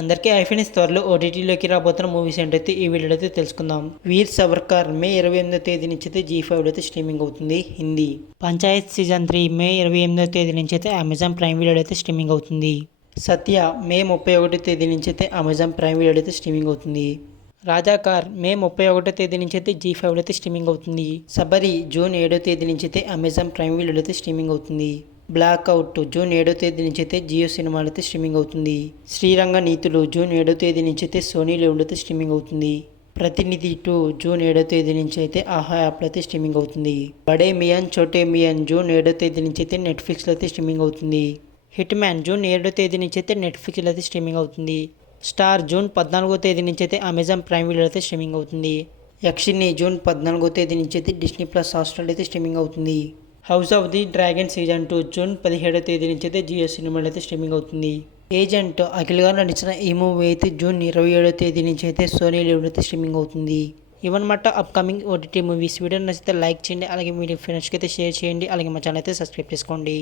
అందరికీ ఐఫినిస్ త్వరలో ఓటీటీలోకి రాబోతున్న మూవీస్ ఏంటైతే ఈ వీడియోలో అయితే తెలుసుకుందాం. వీర్ సవర్కార్ మే 28వ తేదీ నుంచి అయితే G5 అయితే స్ట్రీమింగ్ అవుతుంది హిందీ. పంచాయత్ సీజన్ 3 మే 28వ తేదీ నుంచి అయితే అమెజాన్ ప్రైమ్ వీడియో అయితే స్ట్రీమింగ్ అవుతుంది. సత్య మే 31వ తేదీ నుంచి అయితే అమెజాన్ ప్రైమ్ వీడియో అయితే స్ట్రీమింగ్ అవుతుంది. రాజాకార్ మే 31వ తేదీ నుంచి అయితే G5 అయితే స్ట్రీమింగ్ అవుతుంది. సబరి జూన్ 7వ తేదీ నుంచి అయితే అమెజాన్ ప్రైమ్ వీడియో అయితే స్ట్రీమింగ్ అవుతుంది. బ్లాక్అవుట్ జూన్ 7వ తేదీ నుంచి అయితే జియో సినిమాలు అయితే స్ట్రీమింగ్ అవుతుంది. శ్రీరంగ నీతులు జూన్ 7వ తేదీ నుంచి అయితే సోనీ లివ్ అయితే స్ట్రీమింగ్ అవుతుంది. ప్రతినిధి 2 జూన్ 7వ తేదీ నుంచి అయితే ఆహా యాప్లో అయితే స్ట్రీమింగ్ అవుతుంది. బడే మియాన్ చోటే మియాన్ జూన్ 7వ తేదీ నుంచి అయితే నెట్ఫ్లిక్స్లో అయితే స్ట్రీమింగ్ అవుతుంది. హిట్ మ్యాన్ జూన్ 7వ తేదీ నుంచి అయితే నెట్ఫ్లిక్స్లో అయితే స్ట్రీమింగ్ అవుతుంది. స్టార్ జూన్ 14వ తేదీ నుంచి అయితే అమెజాన్ ప్రైమ్ వీడియో అయితే స్ట్రీమింగ్ అవుతుంది. యక్షిని జూన్ 14వ తేదీ నుంచి అయితే డిస్నీ ప్లస్ హాట్‌స్టార్ అయితే స్ట్రీమింగ్ అవుతుంది. House of the dragon season 2 June 17వ తేదీ నుంచి అయితే జియో సినిమాలో అయితే స్ట్రీమింగ్ అవుతుంది. ఏజెంట్ అఖిల్ గారు నటించిన ఈ మూవీ అయితే జూన్ 27వ తేదీ నుంచి అయితే సోనీ లివ్ అయితే స్ట్రీమింగ్ అవుతుంది. ఇవన్నమాట అప్కమింగ్ ఓటీటీ మూవీస్. వీడియో నచ్చితే లైక్ చేయండి, అలాగే మీ ఫ్రెండ్స్కి అయితే షేర్ చేయండి, అలాగే మా ఛానల్ అయితే సబ్స్క్రైబ్ చేసుకోండి.